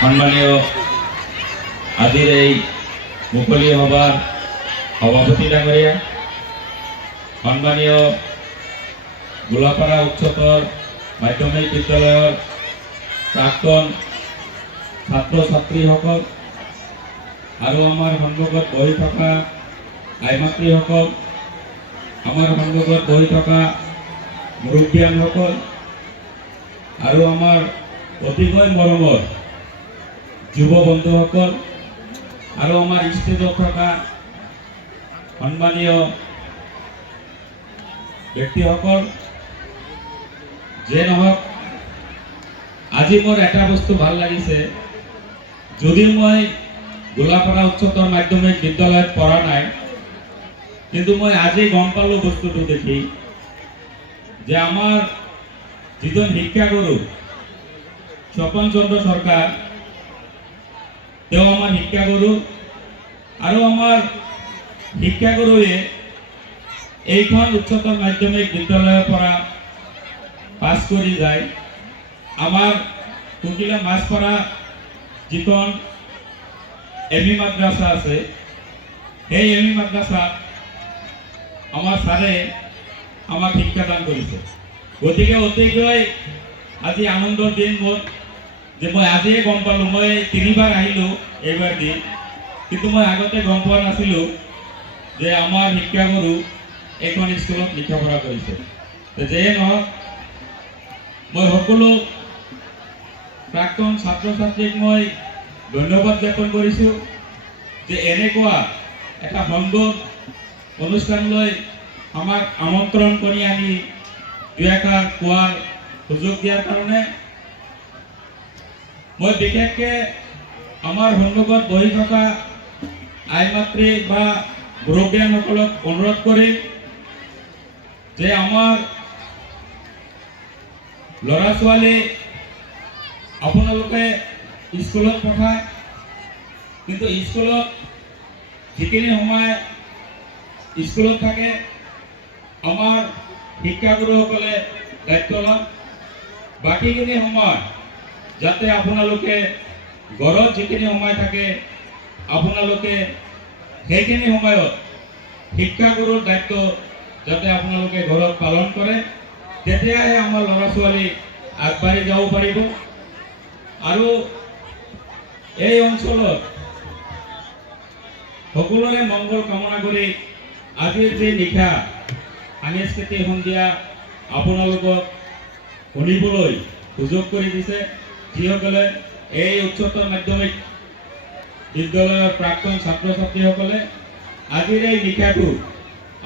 সম্মানীয় আজিৰ এই মুকলি সভাৰ সভাপতি ডাঙৰীয়া, সম্মানীয় গোলাপাৰা উচ্চতৰ মাধ্যমিক বিদ্যালয়ৰ প্ৰাক্তন ছাত্ৰ ছাত্ৰীসকল আৰু আমাৰ সন্মুখত বহি থকা আই মাতৃসকল, আমাৰ সন্মুখত বহি থকা মুৰব্বীয়ানসকল আৰু আমাৰ অতিকৈ মৰমৰ যুৱ বন্ধুসকল আৰু আমাৰ ষ্টেজত থকা সন্মানীয় ব্যক্তিসকল, যে নহওক আজি মোৰ এটা বস্তু ভাল লাগিছে। যদি মই গোলাপাৰা উচ্চতৰ মাধ্যমিক বিদ্যালয়ত পঢ়া নাই, কিন্তু মই আজি গম পালোঁ বস্তুটো দেখি যে আমাৰ যিজন শিক্ষাগুৰু স্বপন চন্দ্ৰ সৰকাৰ, তেওঁ আমাৰ শিক্ষাগুৰু আৰু আমাৰ শিক্ষাগুৰুৱে এইখন উচ্চতৰ মাধ্যমিক বিদ্যালয়ৰ পৰা পাছ কৰি যায় আমাৰ কুকিলা মাছপাৰা যিখন এম ই মাদ্ৰাছা আছে, সেই এম ই মাদ্ৰাছাত আমাৰ ছাৰে আমাক শিক্ষাদান কৰিছে। গতিকে অতিকৈ আজি আনন্দৰ দিন মোৰ, যে মই আজিয়ে গম পালোঁ। মই 3 বাৰ আহিলোঁ এইবাৰ দিন, কিন্তু মই আগতে গম পোৱা নাছিলোঁ যে আমাৰ শিক্ষাগুৰু এইখন স্কুলত লিখা পঢ়া কৰিছে। যিয়ে নহওক, মই সকলো প্ৰাক্তন ছাত্ৰ ছাত্ৰীক মই ধন্যবাদ জ্ঞাপন কৰিছোঁ যে এনেকুৱা এটা সুন্দৰ অনুষ্ঠানলৈ আমাক আমন্ত্ৰণ কৰি আনি দুই এষাৰ কোৱাৰ সুযোগ দিয়াৰ কাৰণে। মই বিশেষকৈ আমাৰ সন্মুখত বহি থকা আই মাতৃ বা মুৰব্বীয়ানসকলক অনুৰোধ কৰিম যে আমাৰ ল'ৰা ছোৱালী আপোনালোকে স্কুলত পঠায়, কিন্তু স্কুলত যিখিনি সময় স্কুলত থাকে আমাৰ শিক্ষাগুৰুসকলে দায়িত্ব লয়। বাকীখিনি সময় যাতে আপোনালোকে ঘৰত যিখিনি সময় থাকে আপোনালোকে সেইখিনি সময়ত শিক্ষাগুৰুৰ দায়িত্ব যাতে আপোনালোকে ঘৰত পালন কৰে, তেতিয়াহে আমাৰ ল'ৰা ছোৱালী আগবাঢ়ি যাব পাৰিব। আৰু এই অঞ্চলত সকলোৰে মংগল কামনা কৰি আজিৰ যে নিশা সাংস্কৃতিক সন্ধিয়া আপোনালোকক শুনিবলৈ সুযোগ কৰি দিছে, যিসকলে এই উচ্চতৰ মাধ্যমিক বিদ্যালয়ৰ প্ৰাক্তন ছাত্ৰ ছাত্ৰীসকলে। আজিৰ এই নিশাটো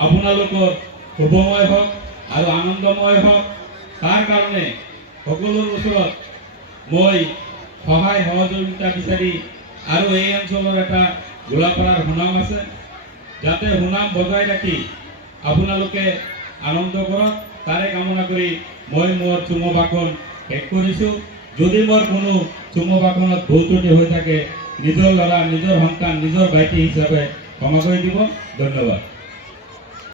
আপোনালোকৰ শুভময় হওক আৰু আনন্দময় হওক, তাৰ কাৰণে সকলোৰ ওচৰত মই সহায় সহযোগিতা বিচাৰি, আৰু এই অঞ্চলৰ এটা গোলাপাৰাৰ সুনাম আছে, যাতে সুনাম বজাই ৰাখি আপোনালোকে আনন্দ কৰক, তাৰে কামনা কৰি মই মোৰ চুমভাষণ শেষ কৰিছোঁ। যদি মোৰ কোনো চুমভাষণত ভুল ত্ৰুটি হৈ থাকে, নিজৰ ল'ৰা, নিজৰ সন্তান, নিজৰ ভাইটি হিচাপে ক্ষমা কৰি দিব। ধন্যবাদ।